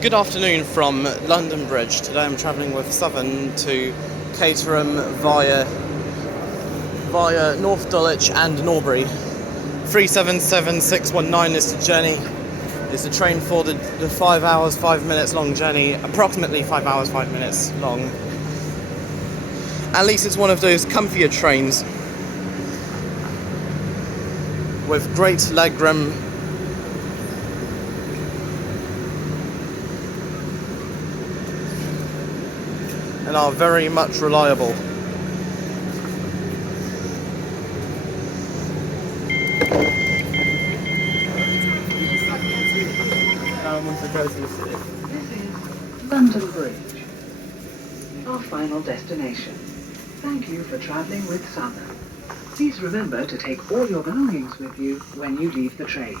Good afternoon from London Bridge. Today I'm travelling with Southern to Caterham via North Dulwich and Norbury. 377619 is the journey. It's the train for the 5 hours 5 minutes long journey, approximately 5 hours 5 minutes long. At least it's one of those comfier trains with great legroom. And are very much reliable. This is London Bridge, our final destination. Thank you for travelling with Southern. Please remember to take all your belongings with you when you leave the train.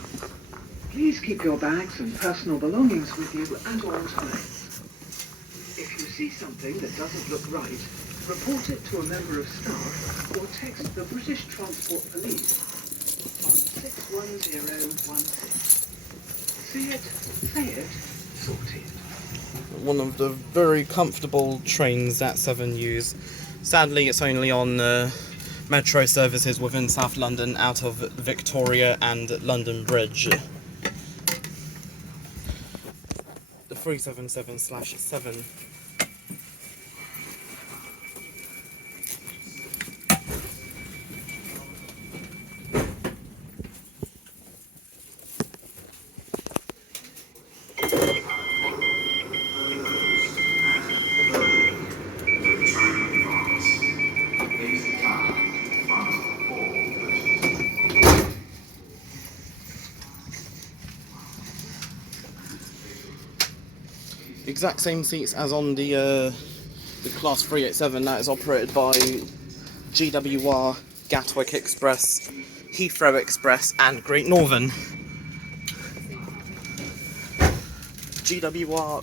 Please keep your bags and personal belongings with you at all times. If you see something that doesn't look right, report it to a member of staff or text the British Transport Police on 61016. See it, say it, sort it. One of the very comfortable trains that Southern use. Sadly, it's only on metro services within South London out of Victoria and London Bridge. The 377/7. Exact same seats as on the Class 387 that is operated by GWR, Gatwick Express, Heathrow Express and Great Northern. GWR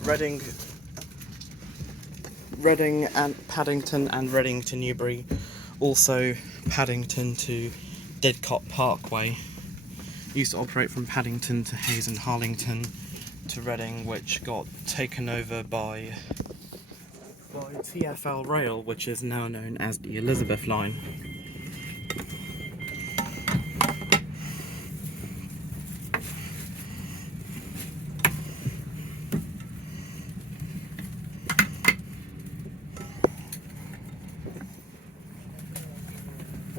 Reading and Paddington and Reading to Newbury, also Paddington to Didcot Parkway. Used to operate from Paddington to Hayes and Harlington to Reading, which got taken over by TfL Rail, which is now known as the Elizabeth Line.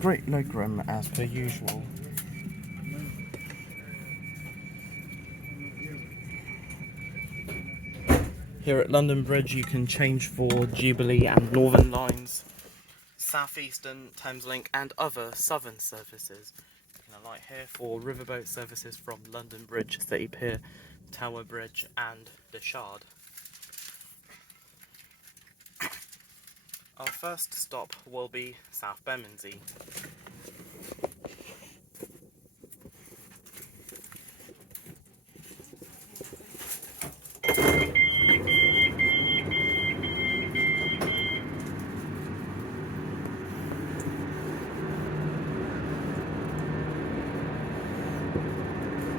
Great legroom as per usual. Here at London Bridge you can change for Jubilee and Northern lines, Southeastern, Thameslink and other Southern services. You can alight here for Riverboat services from London Bridge, City Pier, Tower Bridge and the Shard. Our first stop will be South Bermondsey.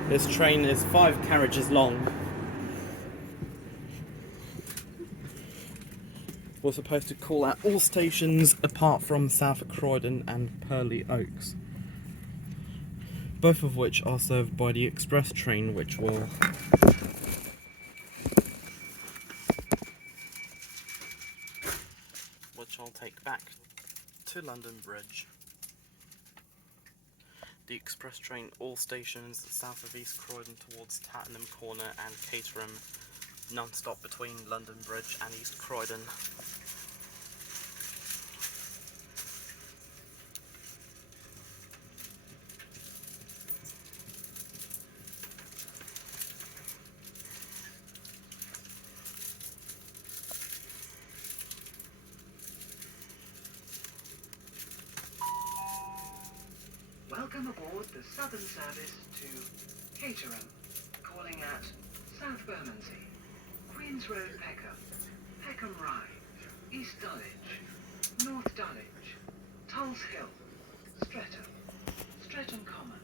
This train is 5 carriages long. We're supposed to call at all stations apart from South Croydon and Purley Oaks, both of which are served by the express train, which I'll take back to London Bridge. The express train, all stations south of East Croydon towards Tattenham Corner and Caterham, non-stop between London Bridge and East Croydon. Welcome aboard the Southern service to Caterham, calling at South Bermondsey, Queen's Road Peckham, Peckham Rye, East Dulwich, North Dulwich, Tulse Hill, Streatham Common,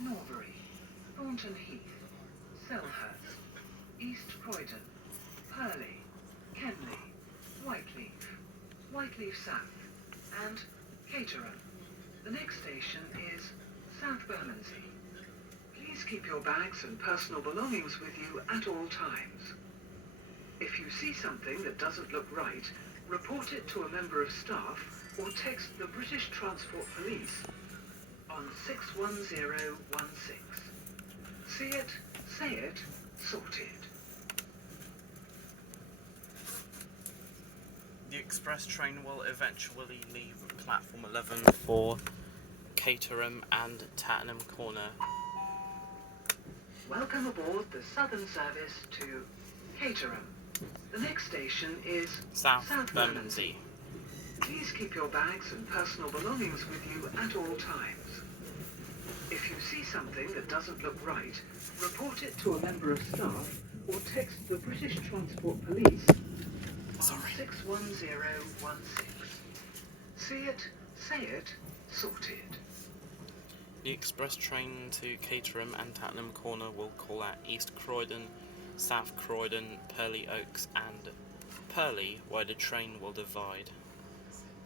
Norbury, Thornton Heath, Selhurst, East Croydon, Purley, Kenley, Whyteleafe South, and Caterham. The next station is South Bermondsey. Please keep your bags and personal belongings with you at all times. If you see something that doesn't look right, report it to a member of staff or text the British Transport Police on 61016. See it, say it, sorted. The express train will eventually leave platform 11 for Caterham and Tattenham Corner. Welcome aboard the Southern service to Caterham. The next station is South Bermondsey. Please keep your bags and personal belongings with you at all times. If you see something that doesn't look right, report it to a member of staff or text the British Transport Police on 61016. See it, say it, sorted. The express train to Caterham and Tattenham Corner will call at East Croydon, South Croydon, Purley Oaks and Purley, where the train will divide.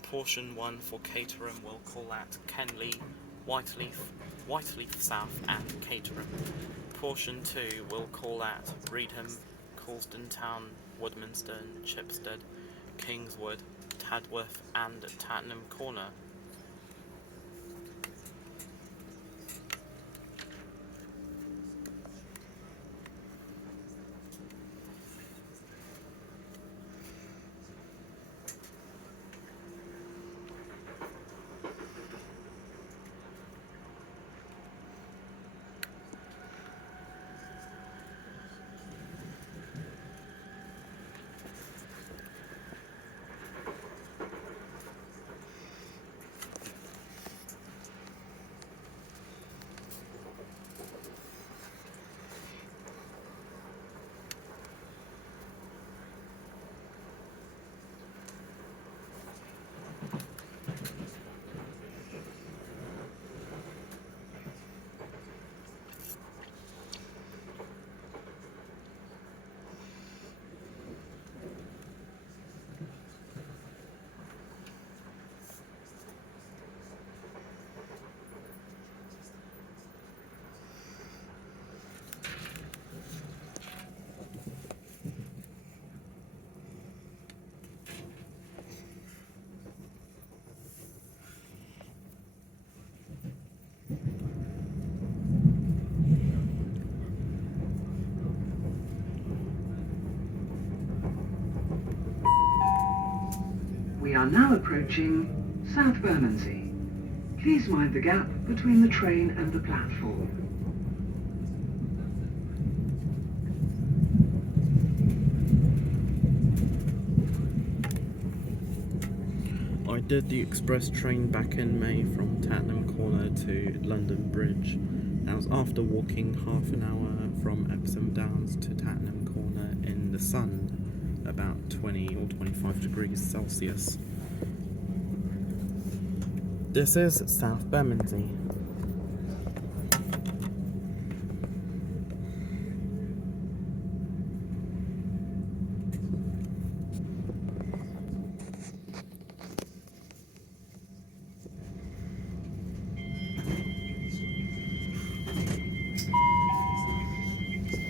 Portion 1 for Caterham will call at Kenley, Whyteleafe South and Caterham. Portion 2 will call at Reedham, Colston Town, Woodminster, Chipstead, Kingswood, Tadworth and Tattenham Corner. We are now approaching South Bermondsey. Please mind the gap between the train and the platform. I did the express train back in May from Tattenham Corner to London Bridge. That was after walking half an hour from Epsom Downs to Tattenham Corner in the sun, about 20 or 25 degrees Celsius. This is South Bermondsey.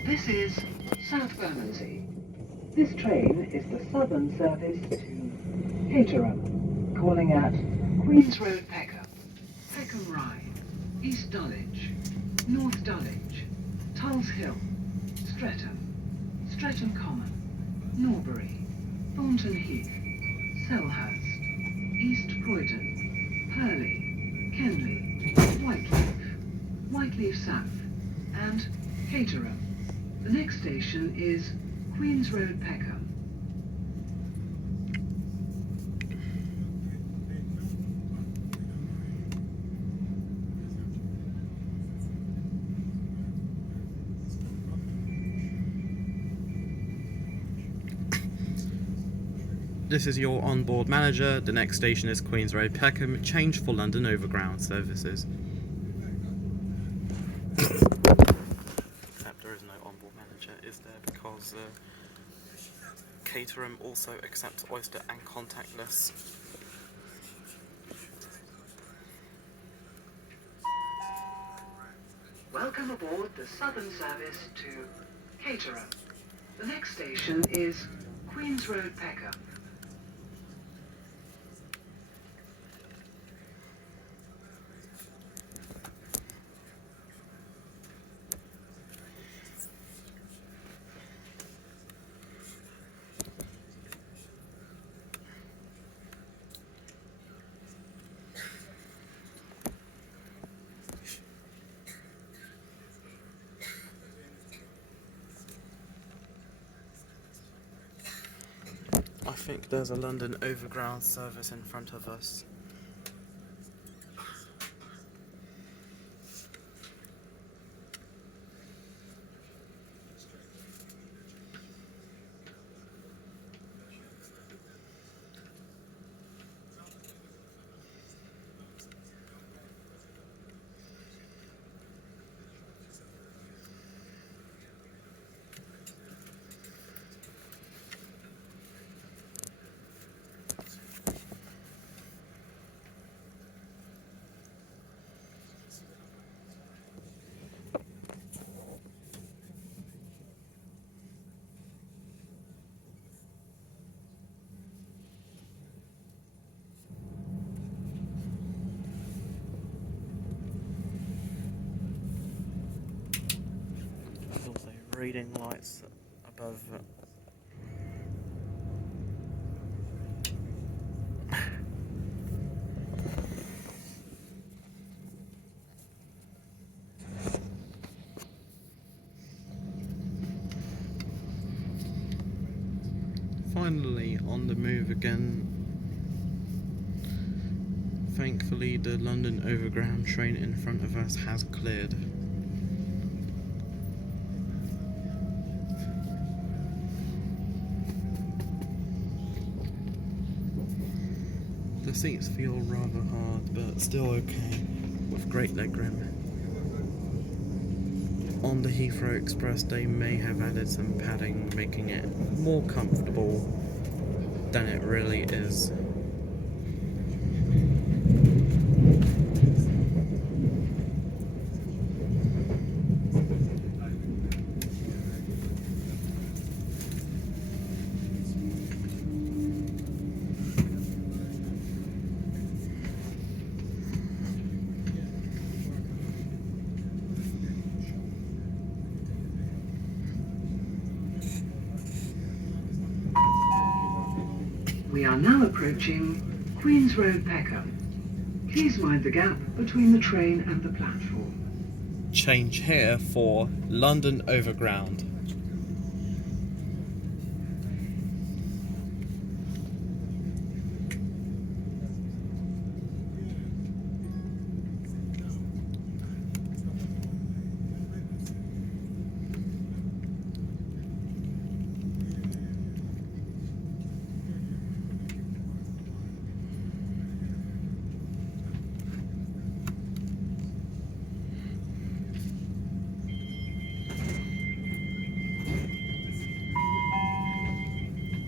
This is South Bermondsey. This train is the southern service to Caterham, calling at Queen's Road Peckham, Peckham Rye, East Dulwich, North Dulwich, Tulse Hill, Streatham Common, Norbury, Thornton Heath, Selhurst, East Croydon, Purley, Kenley, Whyteleafe South, and Caterham. The next station is Queen's Road Peckham. This is your onboard manager. The next station is Queen's Road Peckham. Change for London Overground services. Except there is no onboard manager, is there? Because Caterham also accepts Oyster and contactless. Welcome aboard the Southern service to Caterham. The next station is Queen's Road, Peckham. I think there's a London Overground service in front of us. There's also reading lights above. Finally on the move again. Thankfully the London Overground train in front of us has cleared. The seats feel rather hard but still okay, with great legroom. On the Heathrow Express they may have added some padding, making it more comfortable than it really is. We are now approaching Queen's Road, Peckham. Please mind the gap between the train and the platform. Change here for London Overground.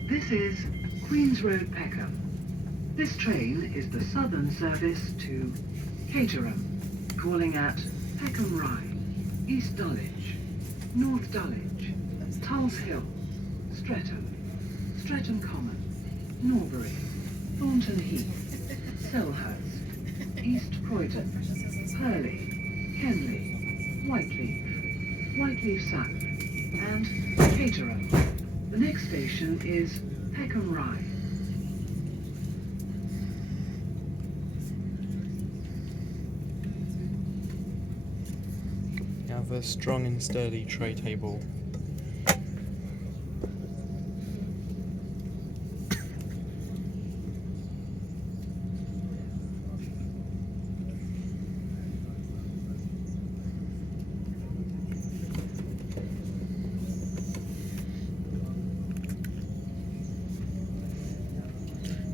This is Queen's Road, Peckham. This train is the southern service to Caterham, calling at Peckham Rye, East Dulwich, North Dulwich, Tulse Hill, Streatham, Streatham Common, Norbury, Thornton Heath, Selhurst, East Croydon, Purley, Kenley, Whyteleafe South, and Caterham. The next station is Peckham Rye. You have a strong and sturdy tray table.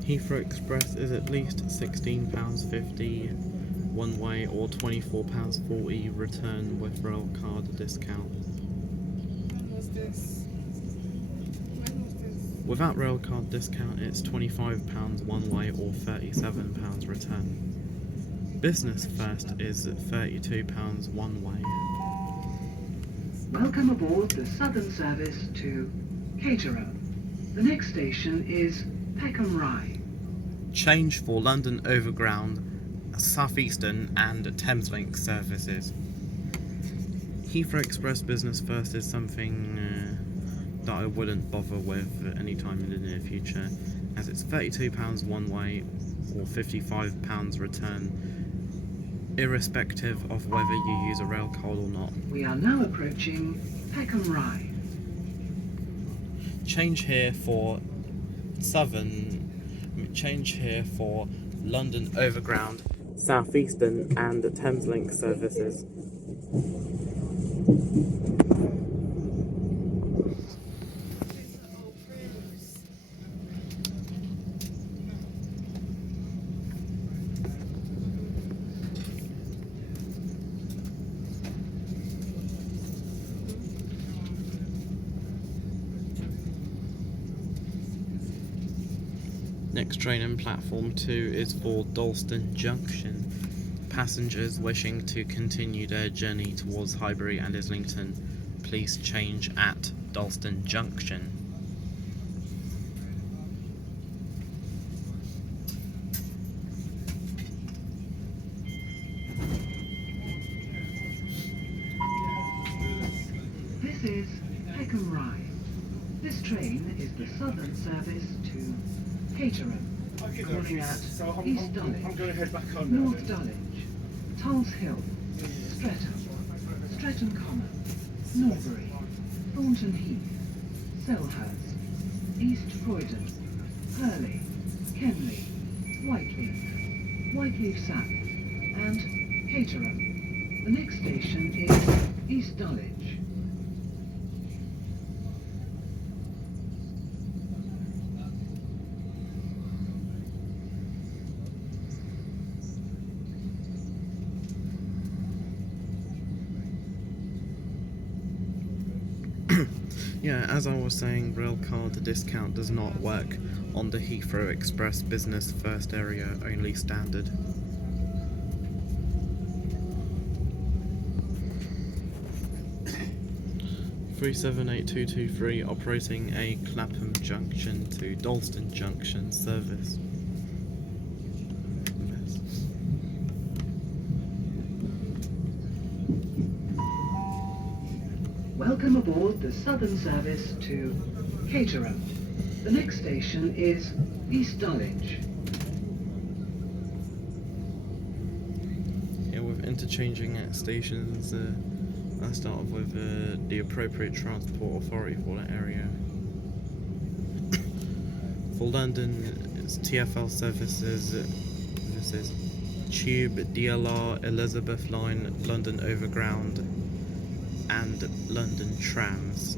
Heathrow Express is at least £16.50 one way or £24.40 return with rail card discount. When was this? When was this? Without railcard discount, it's £25 one way or £37 return. Business first is £32 one way. Welcome aboard the Southern service to Caterham. The next station is Peckham Rye. Change for London Overground, Southeastern and Thameslink services. Heathrow Express Business First is something that I wouldn't bother with anytime in the near future, as it's £32 one way or £55 return, irrespective of whether you use a rail card or not. We are now approaching Peckham Rye. Change here for London Overground, Southeastern and Thameslink services. Next train in platform 2 is for Dalston Junction. Passengers wishing to continue their journey towards Highbury and Islington, please change at Dalston Junction. This is Peckham Rye. This train is the Southern service to Caterham, calling at East Dulwich, North Dulwich, Tulse Hill, Streatham Common, Norbury, Thornton Heath, Selhurst, East Croydon, Purley, Kenley, Whyteleafe South, and Caterham. The next station is East Dulwich. Yeah, as I was saying, railcard discount does not work on the Heathrow Express Business First area, only standard. (378) operating a Clapham Junction to Dalston Junction service. Welcome aboard the Southern service to Caterham. The next station is East Dulwich. Here with interchanging at stations, I start off with the appropriate transport authority for that area. For London, it's TfL services. This is Tube, DLR, Elizabeth Line, London Overground, and London Trams.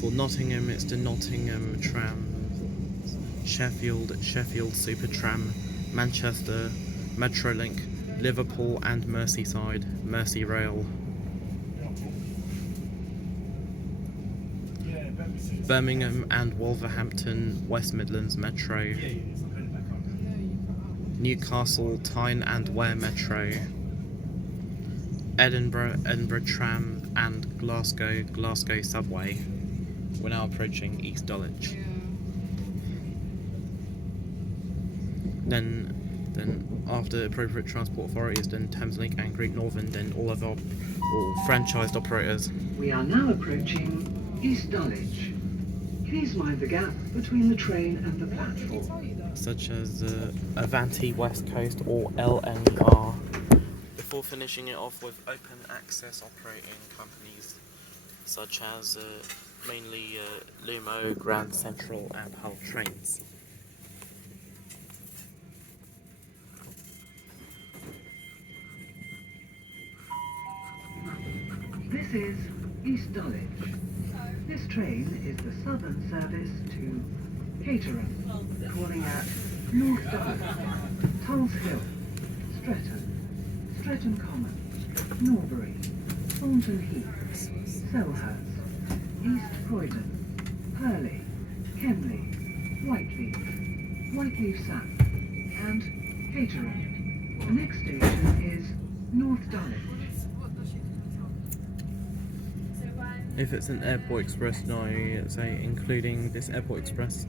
For Nottingham, it's the Nottingham Tram, Sheffield Super Tram, Manchester, Metrolink, Liverpool and Merseyside, Merseyrail. Birmingham and Wolverhampton, West Midlands Metro. Newcastle, Tyne and Ware Metro. Edinburgh Tram and Glasgow Subway. We're now approaching East Dulwich. Then after appropriate transport authorities, then Thameslink and Great Northern, then all franchised operators. We are now approaching East Dulwich. Please mind the gap between the train and the platform, such as Avanti West Coast or LNR, before finishing it off with open access operating companies such as mainly Lumo, Grand Central and Hull Trains. This is East Dulwich. This train is the Southern service to Caterham, calling at North Dulwich, Tulse Hill, Streatham Common, Norbury, Thornton Heath, Selhurst, East Croydon, Purley, Kenley, Whyteleafe South, and Caterham. The next station is North Dulwich. If it's an airport express, now say including this airport express,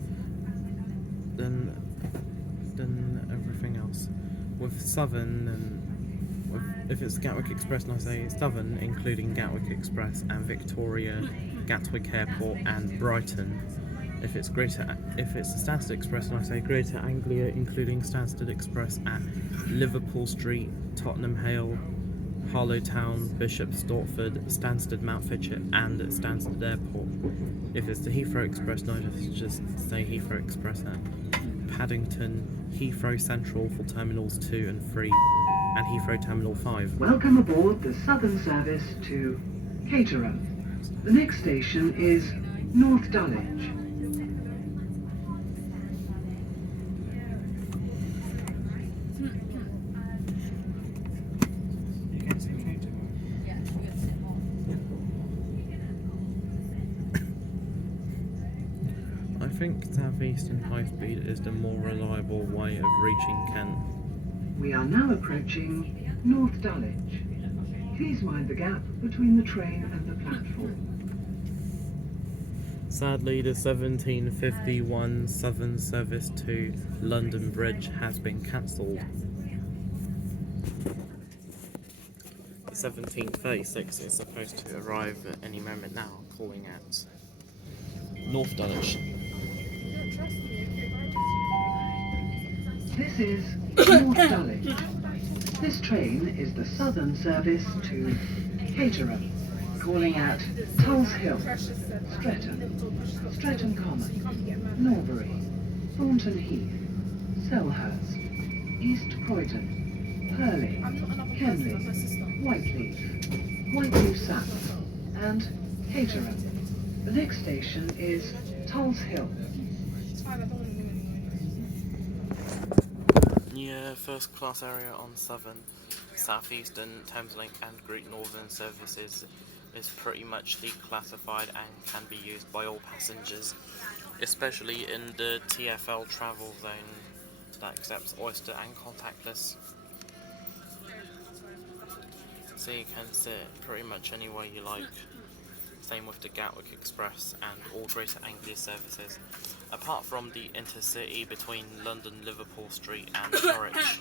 then everything else. With Southern and if it's Gatwick Express, and I say Southern, including Gatwick Express and Victoria, Gatwick Airport and Brighton. If it's a Stansted Express, and I say Greater Anglia, including Stansted Express at Liverpool Street, Tottenham Hale, Harlow Town, Bishop's Stortford, Stansted Mount Fitchett and at Stansted Airport. If it's the Heathrow Express, no, just say Heathrow Express at Paddington, Heathrow Central for Terminals 2 and 3 and Heathrow Terminal 5. Welcome aboard the Southern service to Caterham. The next station is North Dulwich. I think Southeastern High Speed is the more reliable way of reaching Kent. We are now approaching North Dulwich. Please mind the gap between the train and the platform. Sadly, the 1751 Southern service to London Bridge has been cancelled. The 1736 is supposed to arrive at any moment now, calling at North Dulwich. This is North Dulwich. This train is the Southern service to Caterham, calling at Tulse Hill, Streatham Common, Norbury, Thornton Heath, Selhurst, East Croydon, Purley, Kenley, Whyteleafe South, and Caterham. The next station is Tulse Hill. Yeah, first class area on Southern, Southeastern, Thameslink and Great Northern services is pretty much declassified and can be used by all passengers, especially in the TfL travel zone that accepts Oyster and contactless. So you can sit pretty much anywhere you like. Same with the Gatwick Express and all Greater Anglia services, apart from the intercity between London Liverpool Street and Norwich.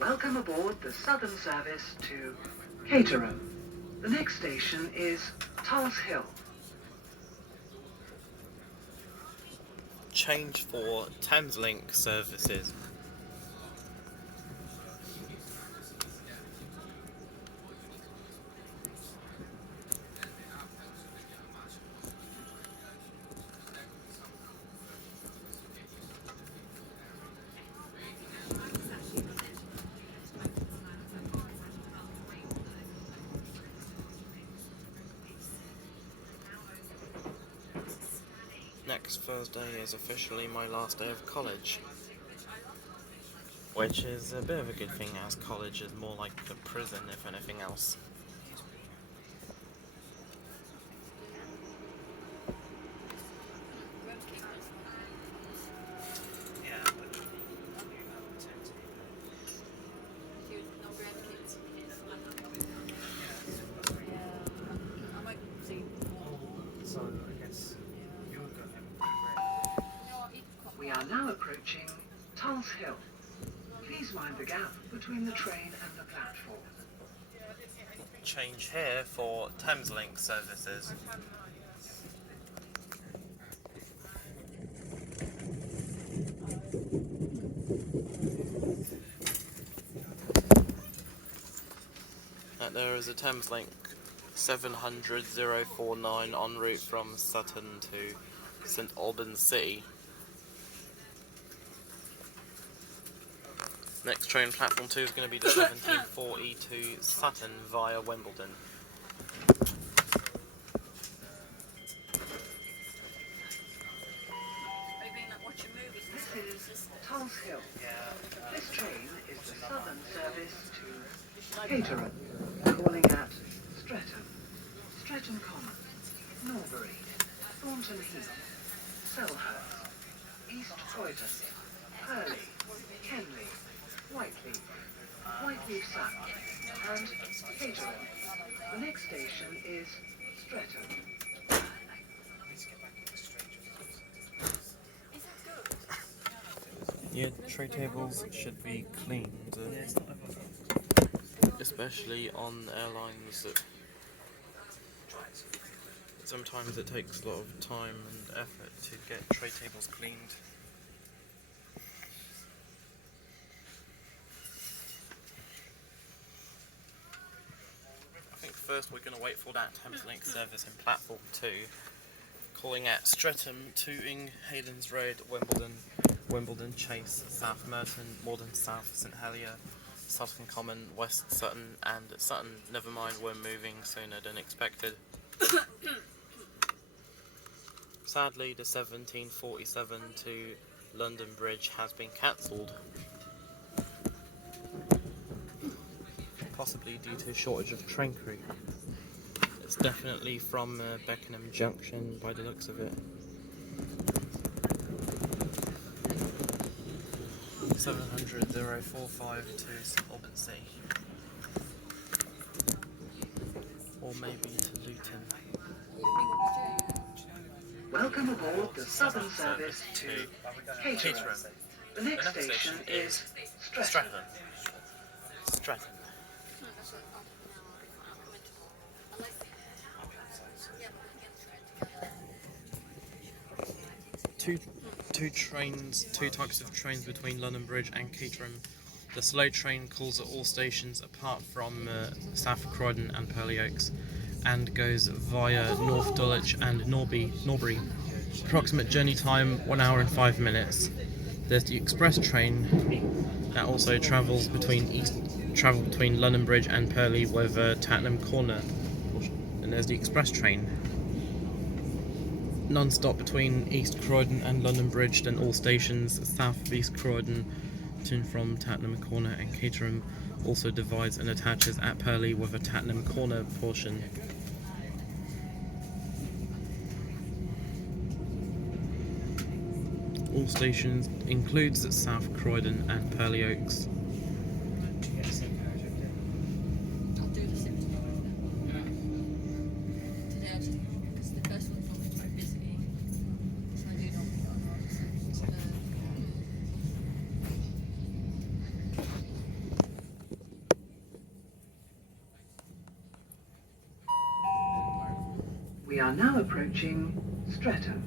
Welcome aboard the Southern service to Caterham. The next station is Tulse Hill. Change for Thameslink services. Next Thursday is officially my last day of college, which is a bit of a good thing, as college is more like a prison if anything else. We are now approaching Tulse Hill. Please mind the gap between the train and the platform. Change here for Thameslink services. There is a Thameslink 700-049 en route from Sutton to St Albans City. Next train, platform 2, is going to be the 1740 to Sutton via Wimbledon. is Tulse Hill. This train is the southern service to Caterham, calling at Streatham Common, Norbury, Thornton Heath, Selhurst, East Croydon, Purley, Kenley, Whyteleafe South, and Caterham. The next station is Streatham. Yeah, tray tables should be cleaned, especially on airlines that sometimes it takes a lot of time and effort to get tray tables cleaned. I think first we're going to wait for that Thameslink service in platform 2, calling at Streatham, Tooting, Hayden's Road, Wimbledon Chase, South Merton, Morden South, St Helier, Sutton Common, West Sutton, and Sutton. Never mind, we're moving sooner than expected. Sadly, the 1747 to London Bridge has been cancelled, possibly due to a shortage of train crew. It's definitely from Beckenham Junction by the looks of it. 700-045 to St Albans, or maybe to Luton. Welcome aboard the southern service to Caterham. The next station is Streatham. Streatham. Two types of trains between London Bridge and Caterham. The slow train calls at all stations apart from South Croydon and Purley Oaks, and goes via North Dulwich and Norbury. Approximate journey time 1 hour and 5 minutes. There's the express train that also travels between London Bridge and Purley with Tattenham Corner. And there's the express train, non-stop between East Croydon and London Bridge, then all stations south of East Croydon to and from Tattenham Corner, and Caterham also divides and attaches at Purley with a Tattenham Corner portion. All stations includes South Croydon and Purley Oaks. I'll do the 6 today, because the first one was quite busy, so I do not We are now approaching Streatham.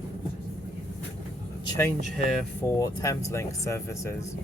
Change here for Thameslink services.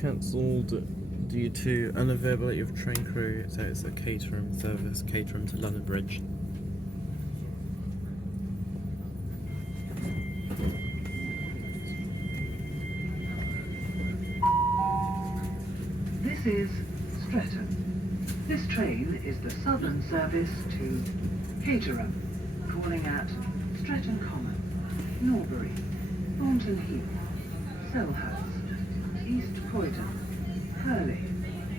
Cancelled due to unavailability of train crew, so it's a Caterham service, Caterham to London Bridge. This is Streatham. This train is the southern service to Caterham, calling at Streatham Common, Norbury, Thornton Heath, Selhurst, East Croydon, Purley,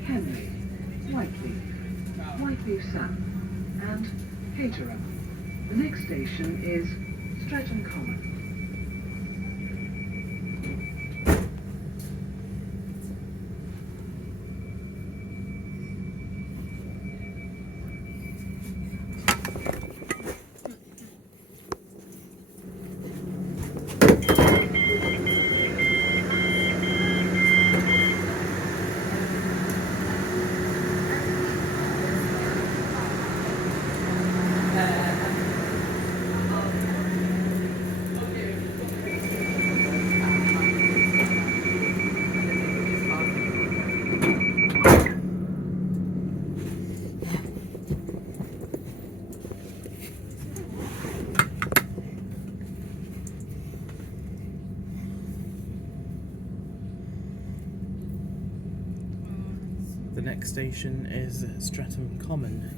Kenley, Whyteleafe South, and Caterham. The next station is Streatham Common. station is Streatham Common.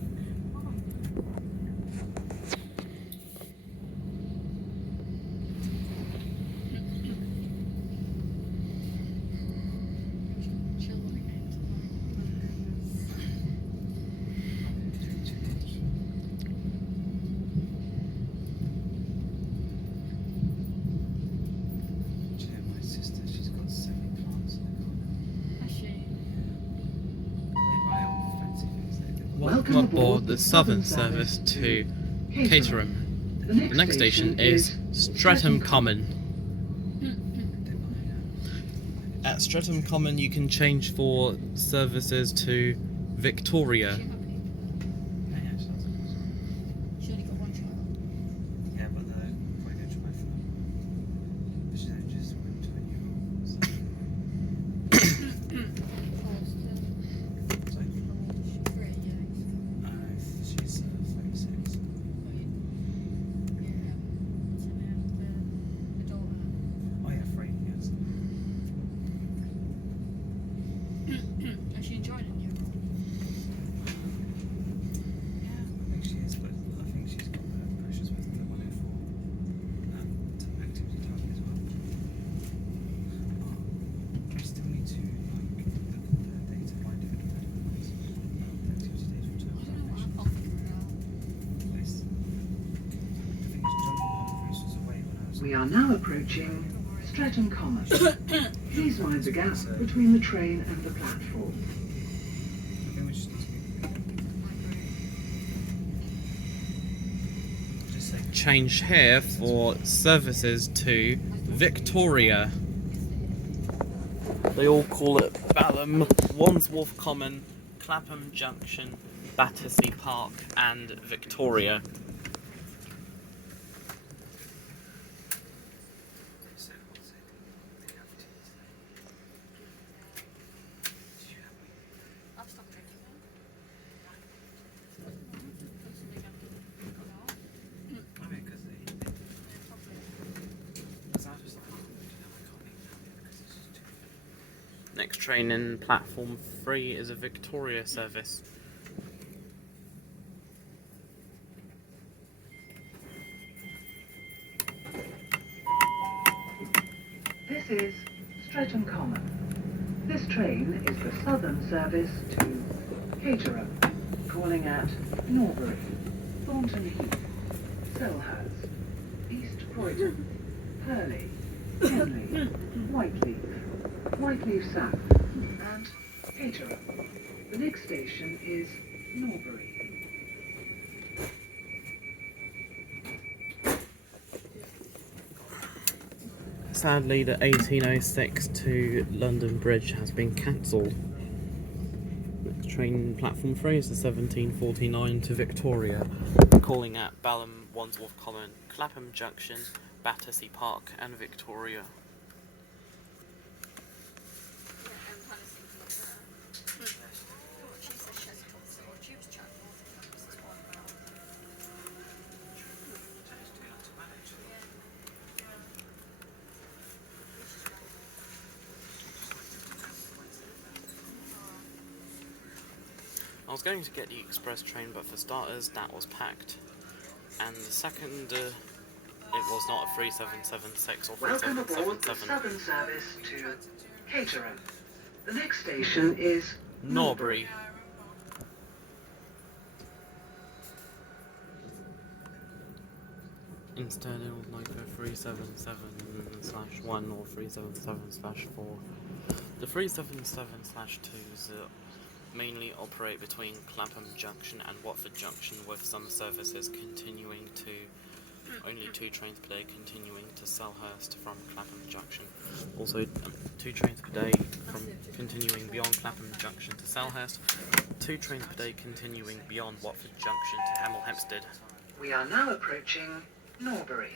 Welcome aboard the Southern service to Caterham. The next station is Streatham Common. At Streatham Common you can change for services to Victoria. She only got one child. Yeah, but the financial method, but she don't just went to a new Sorry? She's 36. Oh yeah, 3, yes. And she enjoyed it in Europe. Yeah, I think she is, but I think she's got the pressures with the 104 activity target as well. Do we still need to look at the data, find different categories? Activity data I return don't know what I violation. can't figure it out. This. The thing is, jumping on the Bruce was away when I was. We are now approaching Streatham Common. Please mind the gap between the train and the platform. I think we just need to be. Just say. Change here for services to Victoria. They all call it Balham, Wandsworth Common, Clapham Junction, Battersea Park and Victoria. So, what's it? The activities. Did you have me? I've stopped drinking now. I mean, because I was like, I can't eat that because it's just too. Next train in platform 3 is a Victoria service. This is Streatham Common. This train is the southern service to Caterham, calling at Norbury, Thornton Heath, Selhurst, East Croydon, Purley, Kenley, Whyteleafe South, and Caterham. The next station is Norbury. Sadly, the 1806 to London Bridge has been cancelled. Next train in platform 3 is the 1749 to Victoria, calling at Balham, Wandsworth Common, Clapham Junction, Battersea Park and Victoria. She says she has a concert or tubes chat more than this is one about. I was going to get the express train, but for starters, that was packed. And the second, it was not a 3776 or Welcome aboard the 3777. southern service to Caterham. The next station is Norbury. Instead, it was like a 377/1 or 377/4. The 377/2s mainly operate between Clapham Junction and Watford Junction, with some services continuing to only 2 trains per day continuing to Selhurst from Clapham Junction. Also, 2 trains per day from continuing beyond Clapham Junction to Selhurst. 2 trains per day continuing beyond Watford Junction to Hemel Hempstead. We are now approaching Norbury.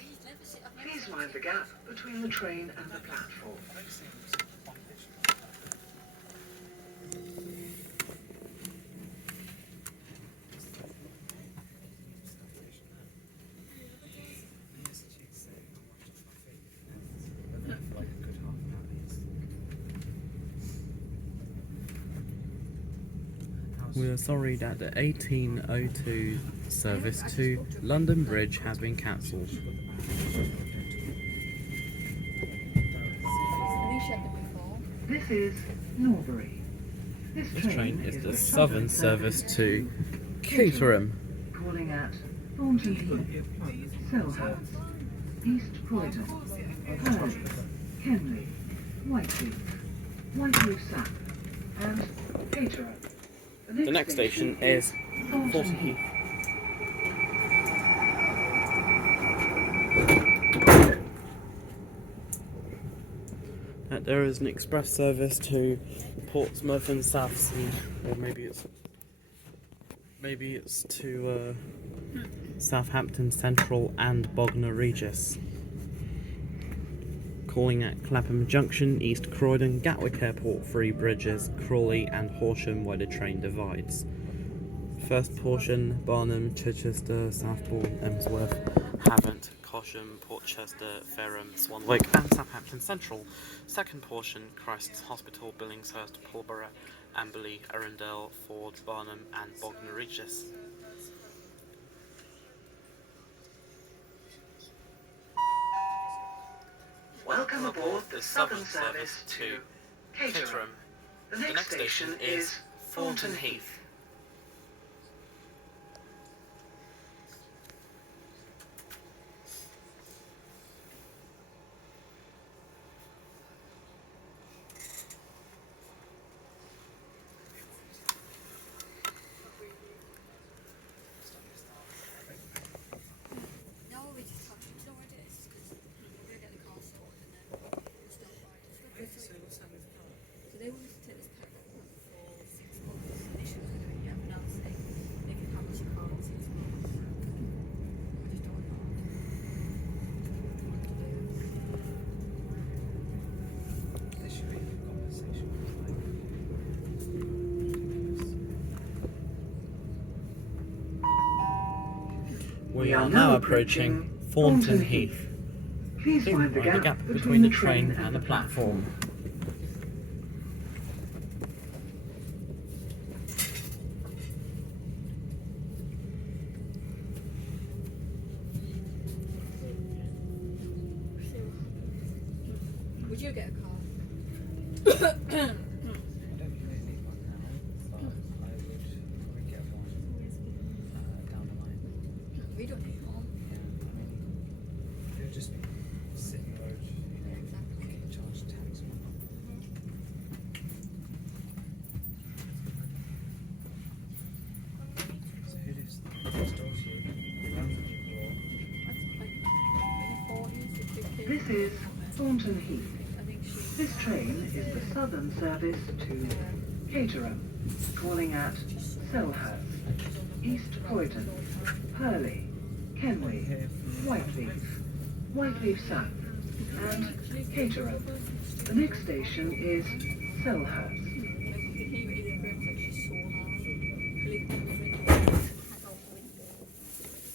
Please mind the gap between the train and the platform. We are sorry that the 1802 service to London Bridge has been cancelled. At least you had them before. This is Norbury. This train is the southern service to Caterham. Calling at Thornton Heath, Selhurst, East Croydon, Purley, Kenley, Whyteleafe South, and Caterham. The next station is Thornton Heath. There is an express service to Portsmouth and Southsea, or maybe it's to Southampton Central and Bognor Regis. Calling at Clapham Junction, East Croydon, Gatwick Airport, Three Bridges, Crawley and Horsham where the train divides. First portion, Barnham, Chichester, Southbourne, Emsworth, Havant, Cosham, Portchester, Fareham, Swanwick and Southampton Central. Second portion, Christ's Hospital, Billingshurst, Pulborough, Amberley, Arundel, Ford, Barnham and Bognor Regis. Welcome aboard the southern service to Caterham. The next station is Thornton Heath. No, we just have to know what it is, because we're going to get the car sorted and then we'll start riding. So they want us to take this pack for 6 months. Initially, we were doing it, but now they're saying they can have us a car in 6 months. I just don't know. There should be a conversation with We are now approaching Thornton Heath. Please mind the Mind gap between the train and the platform. Would you get a car? I don't really need one now, but I would probably get one down the line. We don't need one. Yeah, I mean, it would just be sitting road, getting charged tax and whatnot. So who lives next door to you? Who runs the floor? This is Thornton Heath. I think she. This train is the southern service to Caterham, calling at Selhurst, East Croydon, Purley, Kenley, Whyteleafe South, and Caterham. The next station is Selhurst.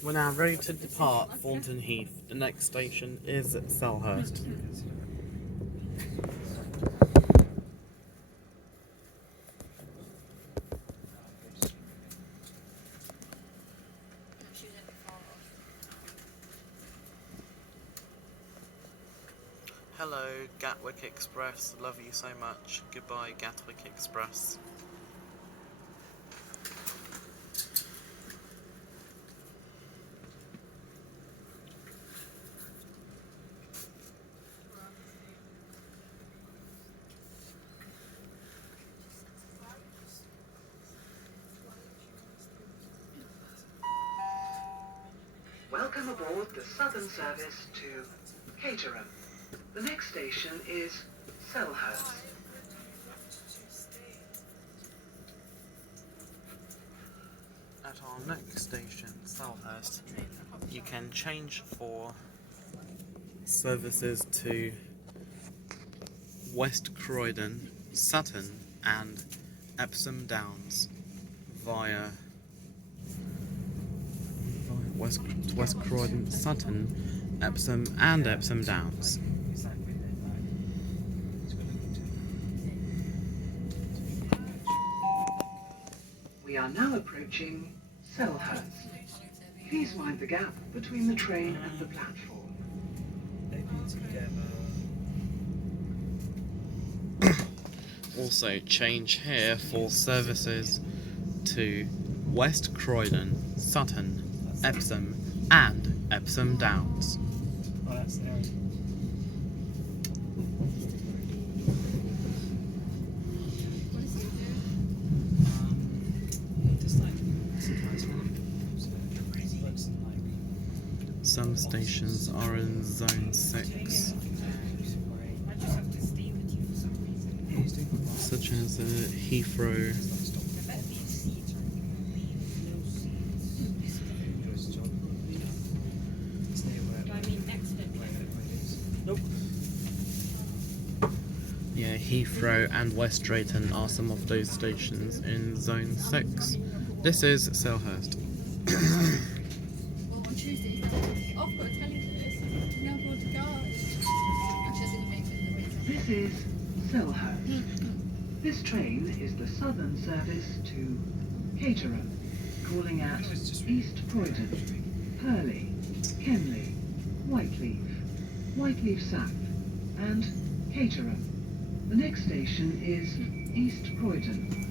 We're now ready to depart Thornton Heath. The next station is Selhurst. Hello, Gatwick Express. Love you so much. Goodbye, Gatwick Express. Welcome aboard the southern service to Caterham. The next station is Selhurst. At our next station, Selhurst, you can change for services to West Croydon, Sutton and Epsom Downs via West Croydon, Sutton, Epsom and Epsom Downs. Exactly. We are now approaching Selhurst. Please mind the gap between the train and the platform. They've been together. Also, change here for services to West Croydon, Sutton, Epsom, and Epsom Downs. Oh, that's there. What does it do? Just like advertisement. So it looks like Some stations are in Zone 6, such as Heathrow, yeah, Heathrow and West Drayton are some of those stations in Zone 6. This is Selhurst. Well, on Tuesday, I've got to tell you this. Now I'm going to go. Actually, I'm going to make it the way This is Selhurst. This train is the southern service to Caterham, calling at East Croydon, Purley, Kenley, Whyteleafe South, and Caterham. The next station is East Croydon.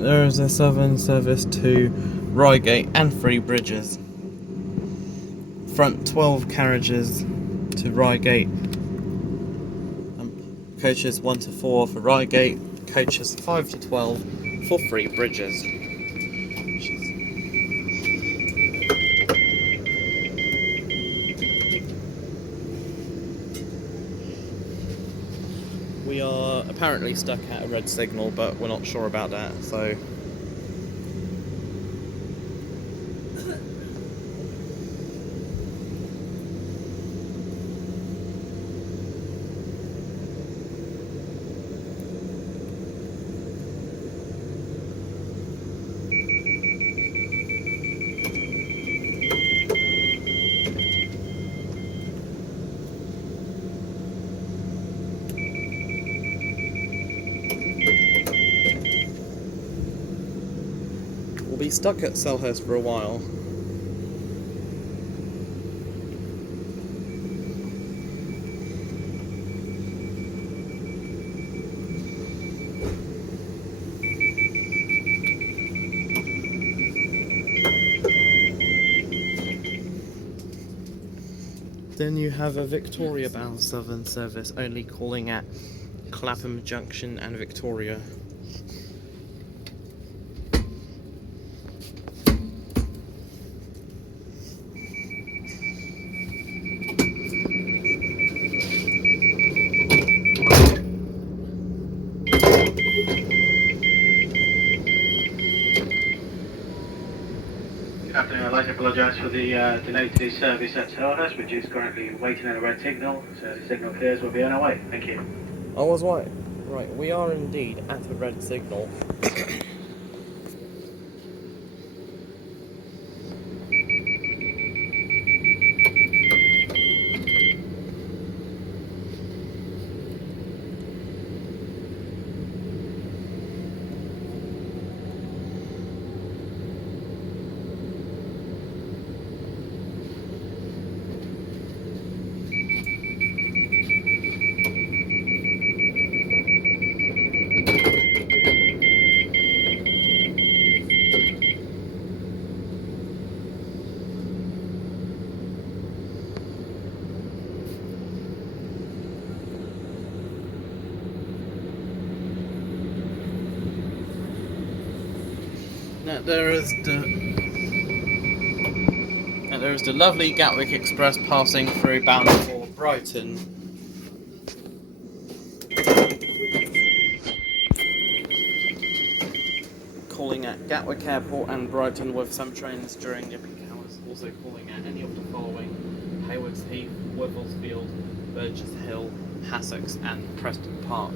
There is a southern service to Reigate and Three Bridges. Front 12 carriages to Reigate. Coaches 1 to 4 for Reigate. Coaches 5 to 12 for Three Bridges. We are apparently stuck at a red signal, but we're not sure about that, so... We'll be stuck at Selhurst for a while. Then you have a Victoria-bound southern service only calling at Clapham Junction and Victoria. Good afternoon. I'd like to apologise for the delay to the service at Selhurst, which is currently waiting at a red signal. So as the signal clears, we'll be on our way. Thank you. I was right. Right, we are indeed at a red signal. There is the lovely Gatwick Express passing through bound for Brighton. Calling at Gatwick Airport and Brighton with some trains during the peak hours. Also calling at any of the following: Haywards Heath, Wivelsfield, Burgess Hill, Hassocks and Preston Park.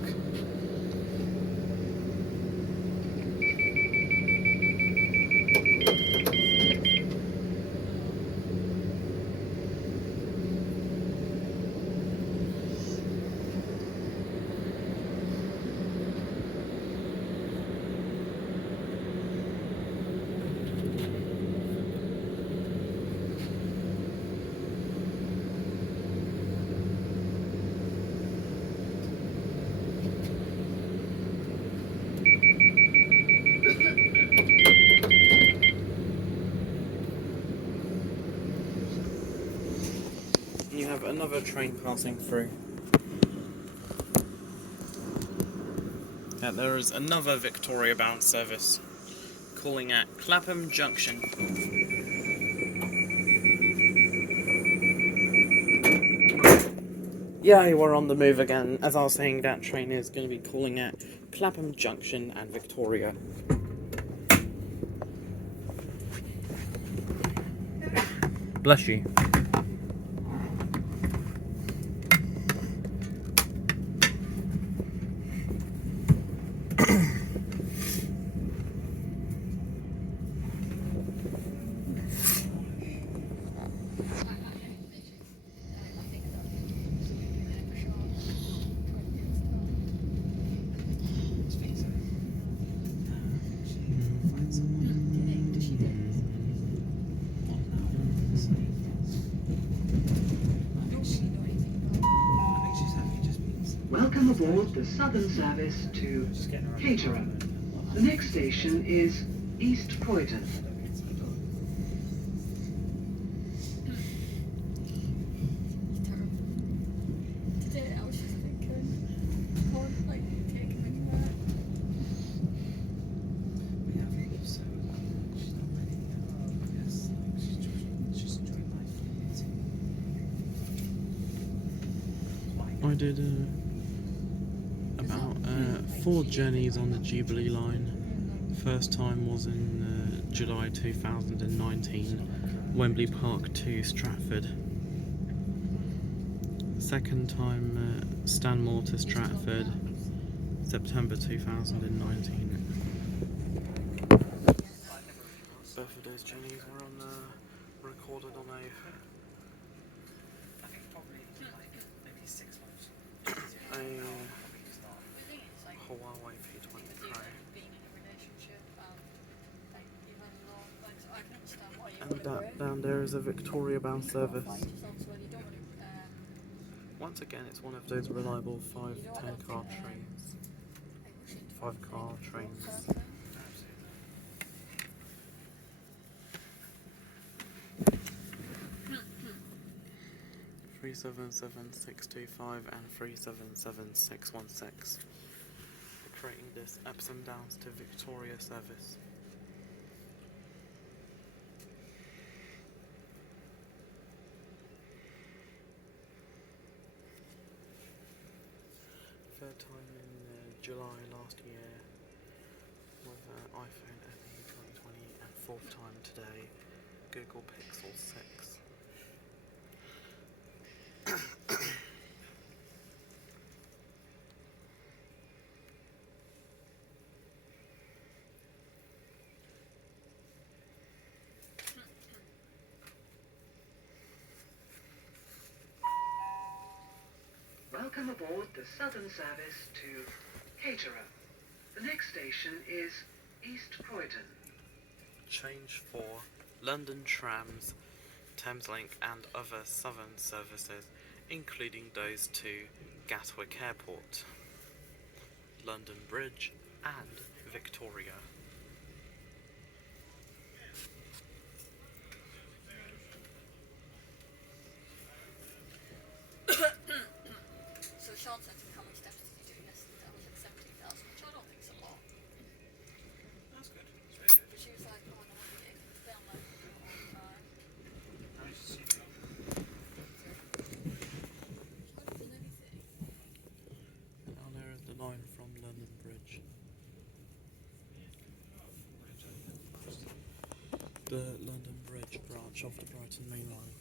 have another train passing through. Yeah, there is another Victoria bound service calling at Clapham Junction. Yeah, we're on the move again. As I was saying, that train is going to be calling at Clapham Junction and Victoria. Bless you. Welcome aboard the Southern service to Caterham. The next station is East Croydon. Today I was just thinking, I can't like take him anywhere. I did about 4 journeys on the Jubilee line. First time was in July 2019, Wembley Park to Stratford. Second time Stanmore to Stratford, September 2019. Both of those journeys were on recorded on a Huawei P20 Pro. And that down there is a Victoria bound service. Once again, it's one of those reliable 5-10 car trains. 5-car trains. 377-625 and 377-616. Creating this ups and downs to Victoria service. Third time in July last year with iPhone SE 2020, and fourth time today, Google Pixel 6. Welcome aboard the Southern service to Caterham. The next station is East Croydon. Change for London trams, Thameslink and other southern services, including those to Gatwick Airport, London Bridge and Victoria. So Sean said to me, how much steps did you do yesterday? I was like 17,000, which I don't think is a lot. That's good. It's very good. But she was like, oh, I don't want to get it because it's down like all the time. Nice to see you. She hasn't done anything. Now there is the line from London Bridge. The London Bridge branch of the Brighton Main Line.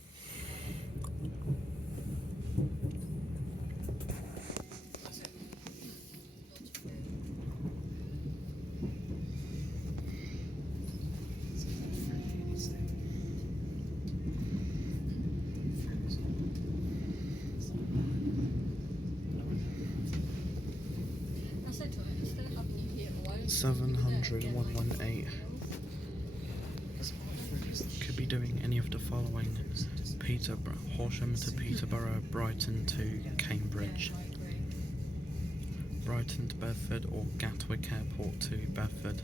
I said to her, instead of having you here, why don't you 700-118. Could be doing any of the following: Peterborough, Horsham to Peterborough, Brighton to Cambridge, Brighton to Bedford, or Gatwick Airport to Bedford.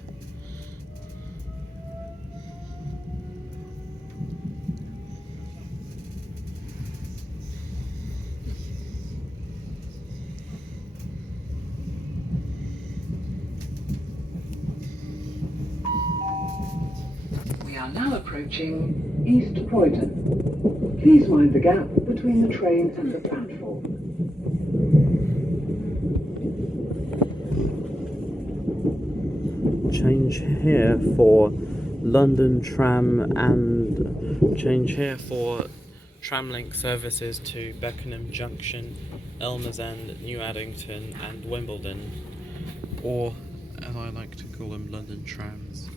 are now approaching East Croydon. Please mind the gap between the train and the platform. Change here for London Tram and change here for Tramlink services to Beckenham Junction, Elmers End, New Addington and Wimbledon, or as I like to call them, London Trams.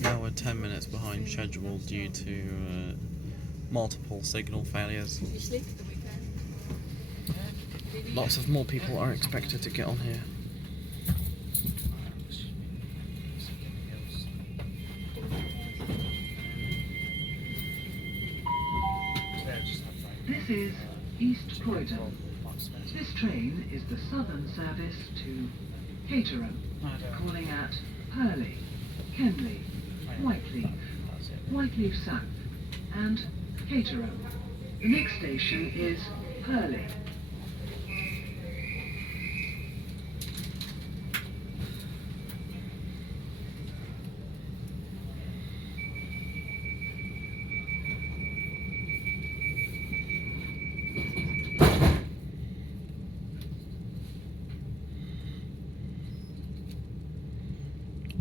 Now we're 10 minutes behind schedule due to multiple signal failures. Did you sleep the weekend? Lots of more people are expected to get on here. This is East Croydon. This train is the southern service to Caterham, calling at Purley, Kenley, Whyteleafe South and Caterham. The next station is Purley.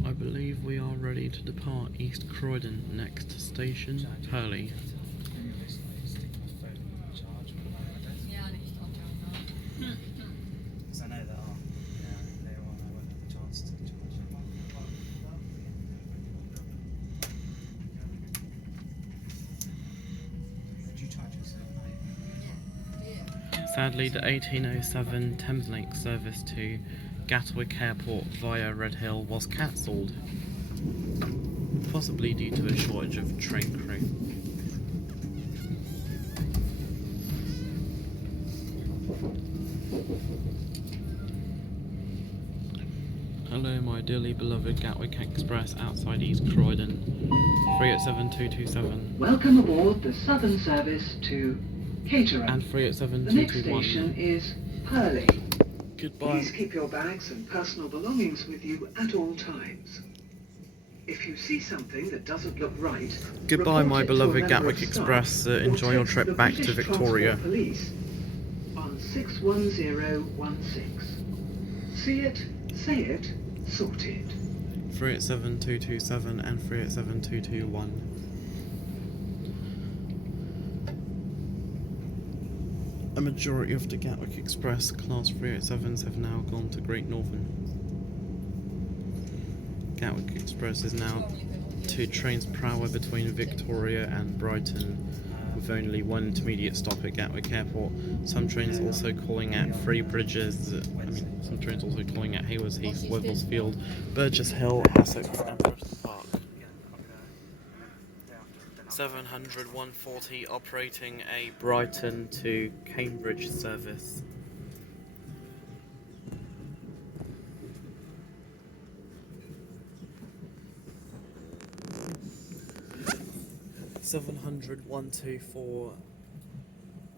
I believe we are ready to depart East Croydon. Next station, Purley. Yeah, I need to stop doing that. Because I know that they were on, I won't have the chance to charge. Did you charge yourself, mate? Sadly, the 1807 Thameslink service to Gatwick Airport via Red Hill was cancelled, possibly due to a shortage of train crew. Hello, my dearly beloved Gatwick Express outside East Croydon, 387227 Welcome aboard the southern service to Caterham. and The next 387221. station is Purley. Goodbye. Please keep your bags and personal belongings with you at all times. If you see something that doesn't look right, Goodbye, report my it to a beloved member Gatwick of staff Express. or Enjoy your text trip the back to British Victoria. Transport Police on 61016. See it, say it, sorted. 387227 and 387221. A majority of the Gatwick Express Class 387s have now gone to Great Northern. Gatwick Express is now 2 trains per hour between Victoria and Brighton, with only one intermediate stop at Gatwick Airport. Some trains also calling at Three Bridges, some trains also calling at Haywards Heath, Wivelsfield, Burgess Hill, Essex and Preston Park. 700 140 operating a Brighton to Cambridge service. (700 124)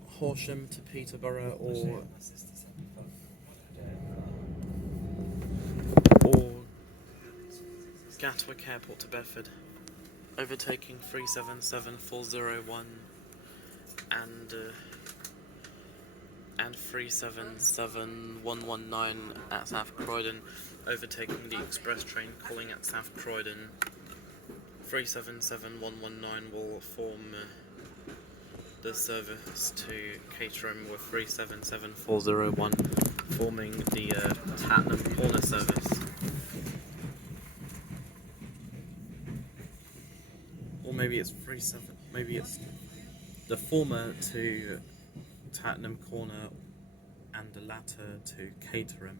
Horsham to Peterborough or Gatwick Airport to Bedford, overtaking 377401 and 377119 at South Croydon, overtaking the express train calling at South Croydon. 377119 will form the service to Caterham, with 377401 forming the Tatnam Corner service. Or maybe it's maybe it's the former to Tatnam Corner and the latter to Caterham.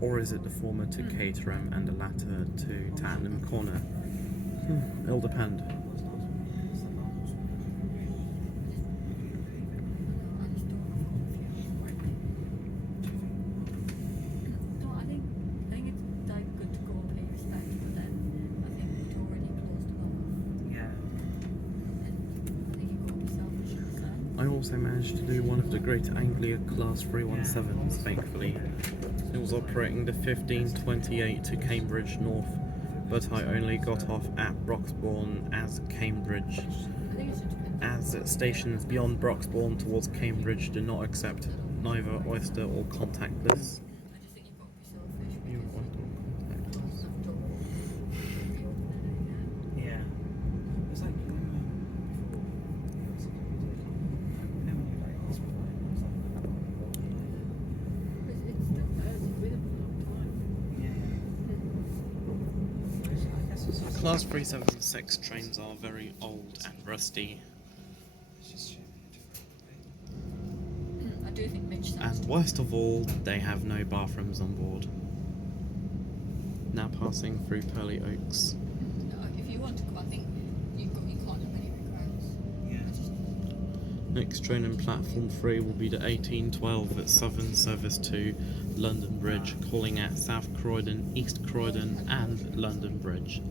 Or is it the former to Caterham and the latter to Tatnam Corner? It'll depend. I also managed to do one of the Great Anglia Class 317s, thankfully. It was operating the 1528 to Cambridge North, but I only got off at Broxbourne as Cambridge, as stations beyond Broxbourne towards Cambridge do not accept neither Oyster or contactless. You want or contactless? Yeah. It's like before, Class 376 trains are very old and rusty, I do think Mitch sounds and worst of all, they have no bathrooms on board. Now passing through Purley Oaks. if you want to go, I think you can't have any regrets. Next train on platform 3 will be the 1812 at Southern Service to London Bridge, calling at South Croydon, East Croydon and London Bridge.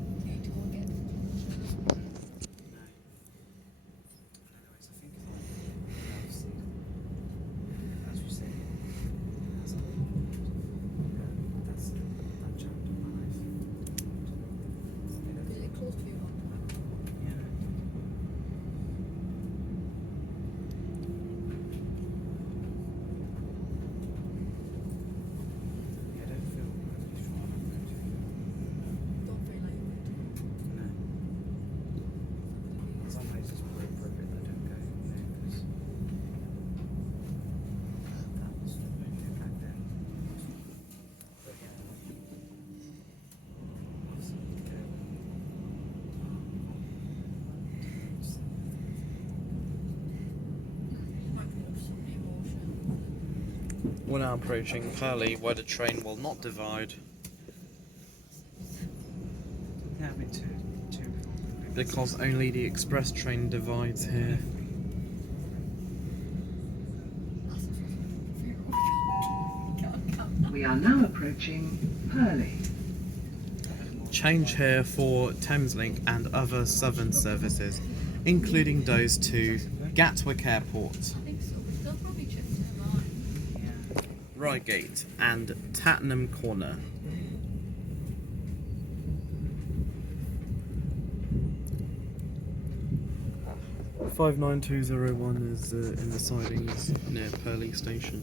We're now approaching Purley, where the train will not divide because only the express train divides here. We are now approaching Purley. Change here for Thameslink and other southern services, including those to Gatwick Airport, I think so, but they'll probably check their line. Reigate and Tattenham Corner. "59201 is in the sidings near Purley Station.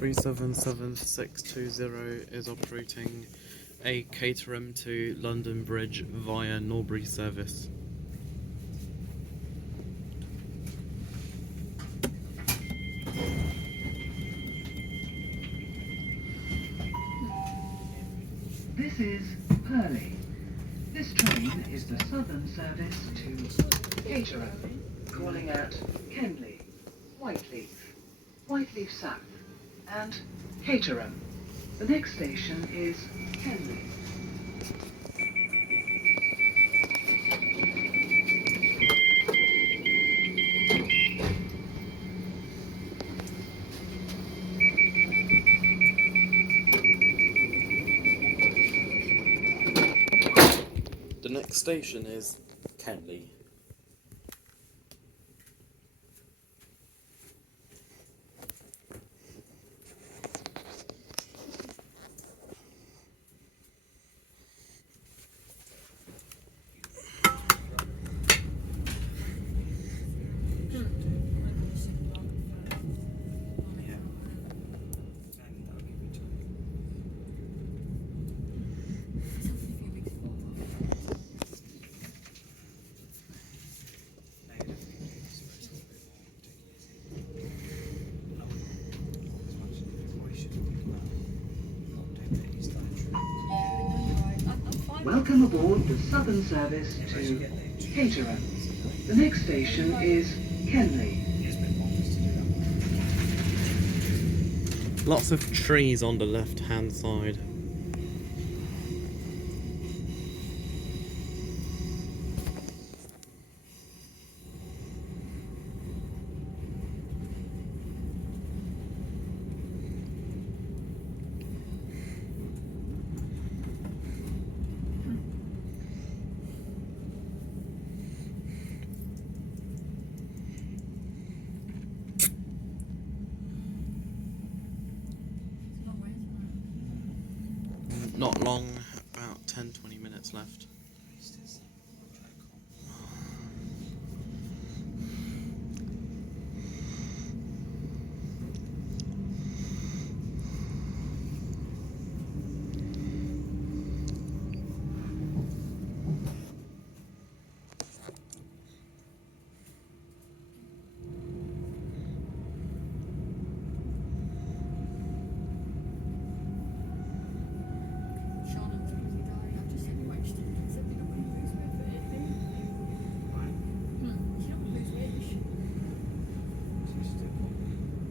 "377-620 is operating a Caterham to London Bridge via Norbury service. This is Purley. This train is the southern service to Caterham, calling at Kenley, Whyteleafe South, and Caterham. The next station is Kenley. The next station is Kenley. Welcome aboard the southern service to Caterham. The next station is Kenley. Lots of trees on the left hand side. Not long, about 10-20 minutes left. Sean and Susie died. I've just seen watched it. Said they're not going to lose weight for anything. She's not going to lose weight, is she? She's still,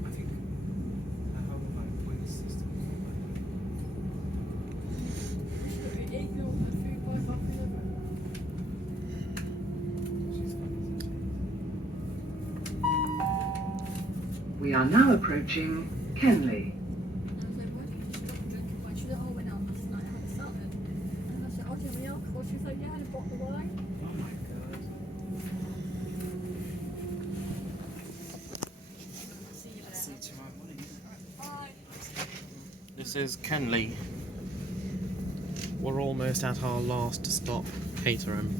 I think her whole like point system is all like She's got to eat all her food by half 11. she's funny, isn't she? We are now approaching Kenley. And I was like, why didn't you stop drinking wine? She was like, oh, I went out last night, I had a salad. And I said, oh, do you have any alcohol? She was like, yeah, I had a bottle of wine. Oh my god. I'll see you See later. you tomorrow morning. Bye. This is Kenley. We're almost at our last stop, Caterham.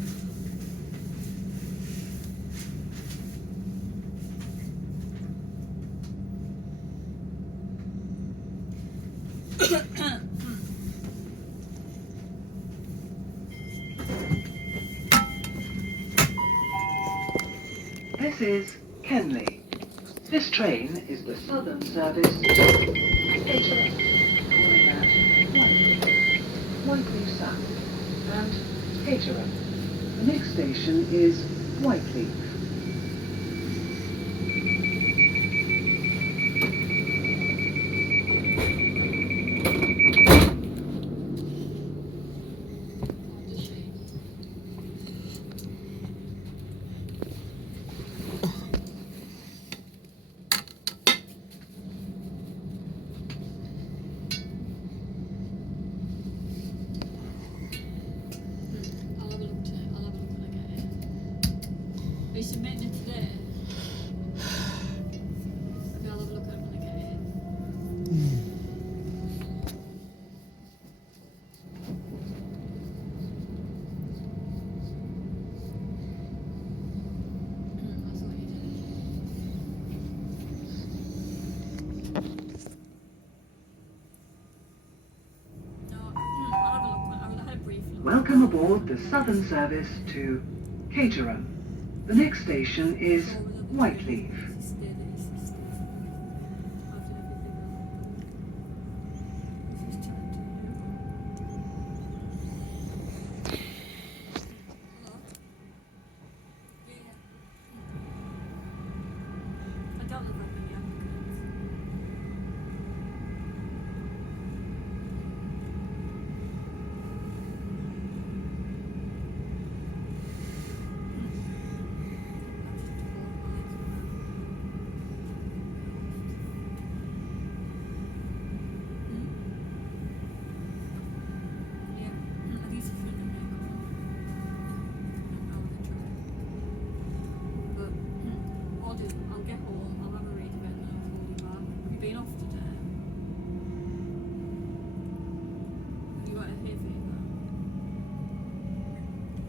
This is Kenley. This train is the southern service to Caterham, calling at Whyteleafe South and Caterham. The next station is Whyteleafe. I'll have a look when I get in. Are you submitting it today? Okay, I'll have a look at it when I get in. That's what you did. No, I'll have a look when I had a brief look. Welcome aboard the southern service to Caterham. The next station is Whyteleafe.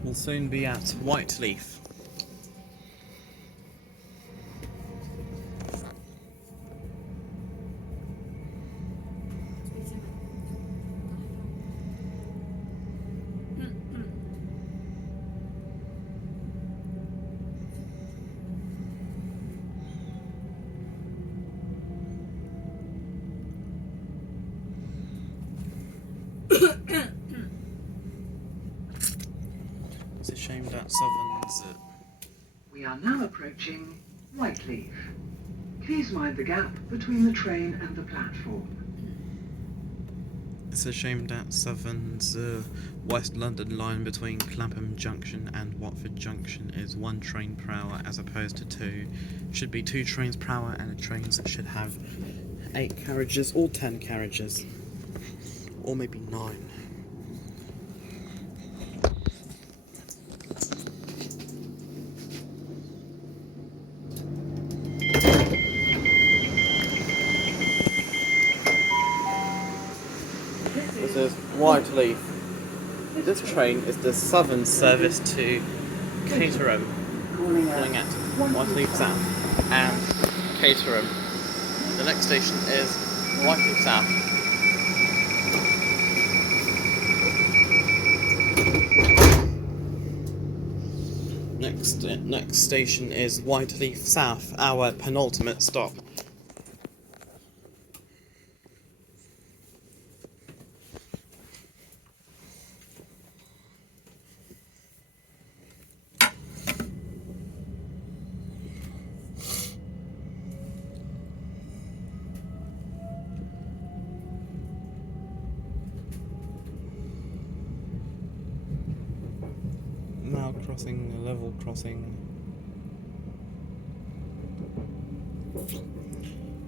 We'll soon be at Whyteleafe. It's a shame that Southern's We are now approaching Whyteleafe. Please mind the gap between the train and the platform. It's a shame that Southern's West London line between Clapham Junction and Watford Junction is 1 train per hour as opposed to 2. Should be 2 trains per hour, and the trains should have 8 carriages or 10 carriages. Or maybe 9. This is Whyteleafe. This train is the southern service to Caterham, calling at Whyteleafe South and Caterham. The next station is Whyteleafe South. Next station is Whyteleafe South, our penultimate stop. Now crossing a level crossing,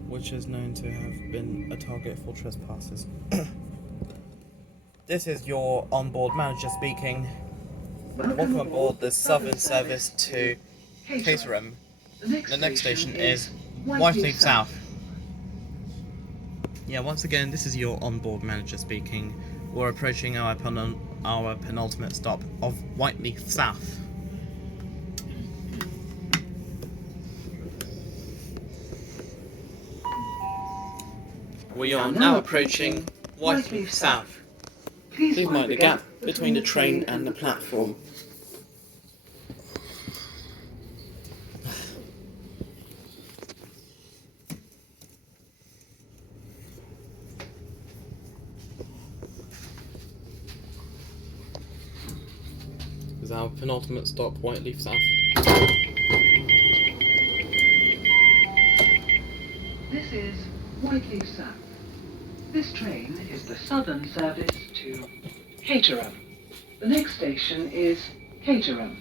which is known to have been a target for trespassers. This is your onboard manager speaking. Welcome aboard the southern service to Caterham. The next station is Whyteleafe South. Yeah, once again, this is your onboard manager speaking. We're approaching our penultimate stop of Whyteleafe South. We are now approaching Whyteleafe South. Please mind the gap between the train and the platform. Is our penultimate stop Whyteleafe South. This is Whyteleafe South. This train is the southern service to Caterham. The next station is Caterham.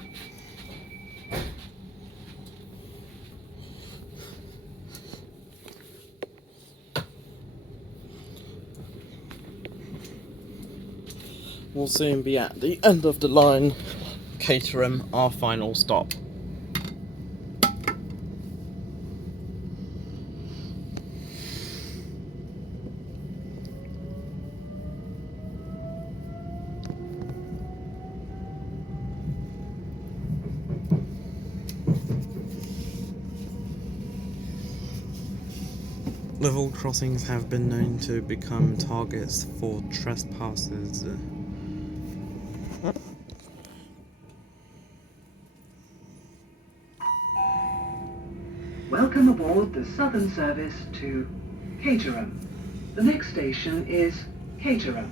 We'll soon be at the end of the line. Caterham, our final stop. Level crossings have been known to become targets for trespassers. Welcome aboard the southern service to Caterham. The next station is Caterham.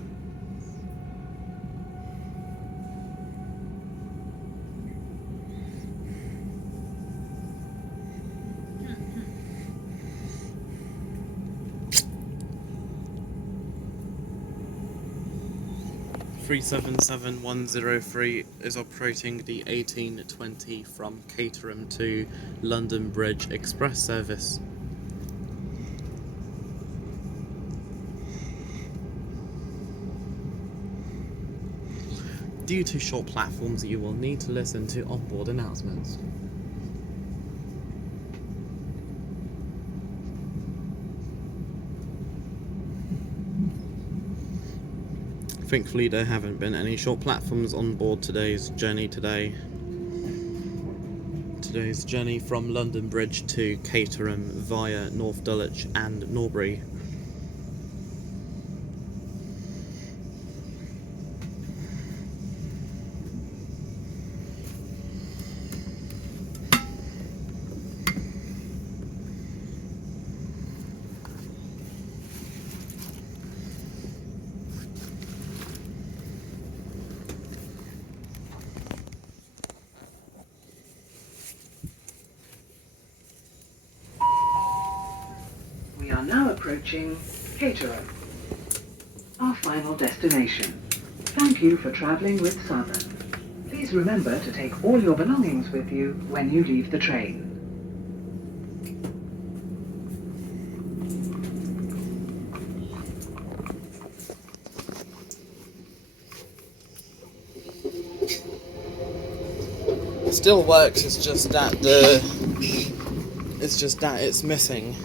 (377-103) is operating the 1820 from Caterham to London Bridge express service. Due to short platforms, you will need to listen to onboard announcements. Thankfully, there haven't been any short platforms on board today's journey today. Today's journey from London Bridge to Caterham via North Dulwich and Norbury. We are now approaching Caterham, our final destination. Thank you for travelling with Southern. Please remember to take all your belongings with you when you leave the train. It still works, it's just that it's missing.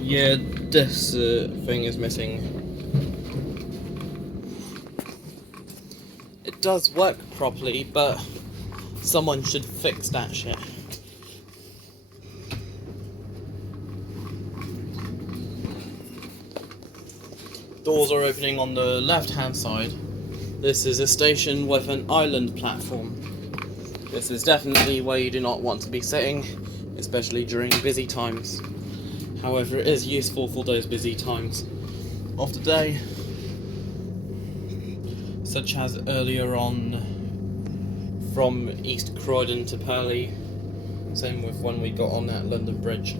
Yeah, this thing is missing. it does work properly, but someone should fix that shit. Doors are opening on the left hand side. This is a station with an island platform. This is definitely where you do not want to be sitting, especially during busy times. However, it is useful for those busy times of the day, such as earlier on from East Croydon to Purley. Same with when we got on at London Bridge.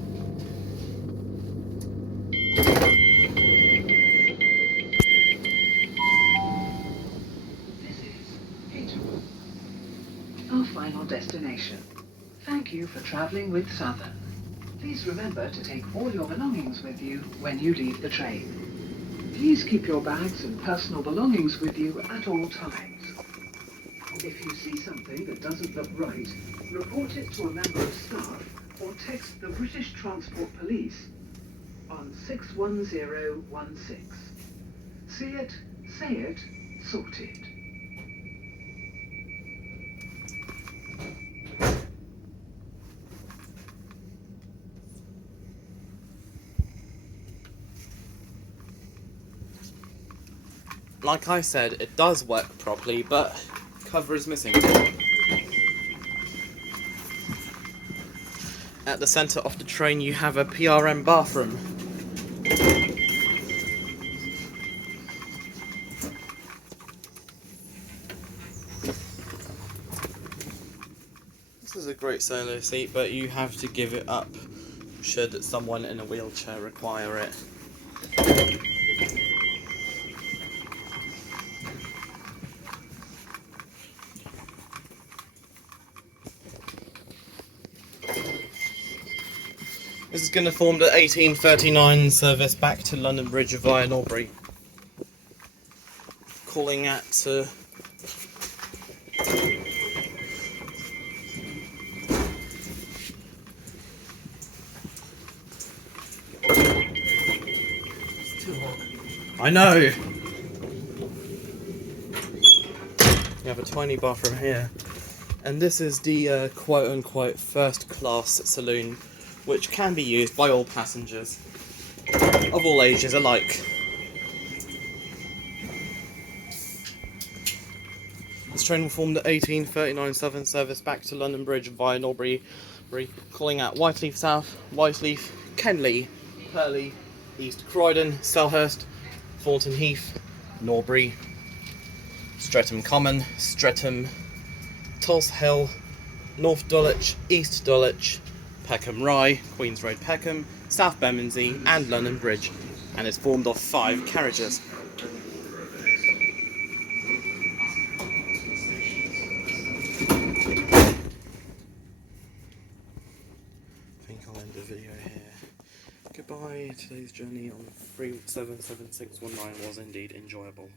This is Peterborough, our final destination. Thank you for travelling with Southern. Please remember to take all your belongings with you when you leave the train. Please keep your bags and personal belongings with you at all times. If you see something that doesn't look right, report it to a member of staff or text the British Transport Police on 61016. See it, say it, sorted. Like I said, it does work properly, but cover is missing. At the centre of the train you have a PRM bathroom. This is a great solo seat, but you have to give it up should someone in a wheelchair require it. This is going to form the 1839 service back to London Bridge via Norbury. Calling at I know! You have a tiny bathroom here. And this is the quote-unquote first-class saloon, which can be used by all passengers, of all ages alike. This train will form the 1839 Southern service back to London Bridge via Norbury, calling at Whyteleafe South, Whyteleafe, Kenley, Purley, East Croydon, Selhurst, Thornton Heath, Norbury, Streatham Common, Streatham, Tulse Hill, North Dulwich, East Dulwich, Peckham Rye, Queen's Road Peckham, South Bermondsey and London Bridge, and is formed of 5 carriages. I think I'll end the video here. Goodbye, today's journey on 377619 was indeed enjoyable.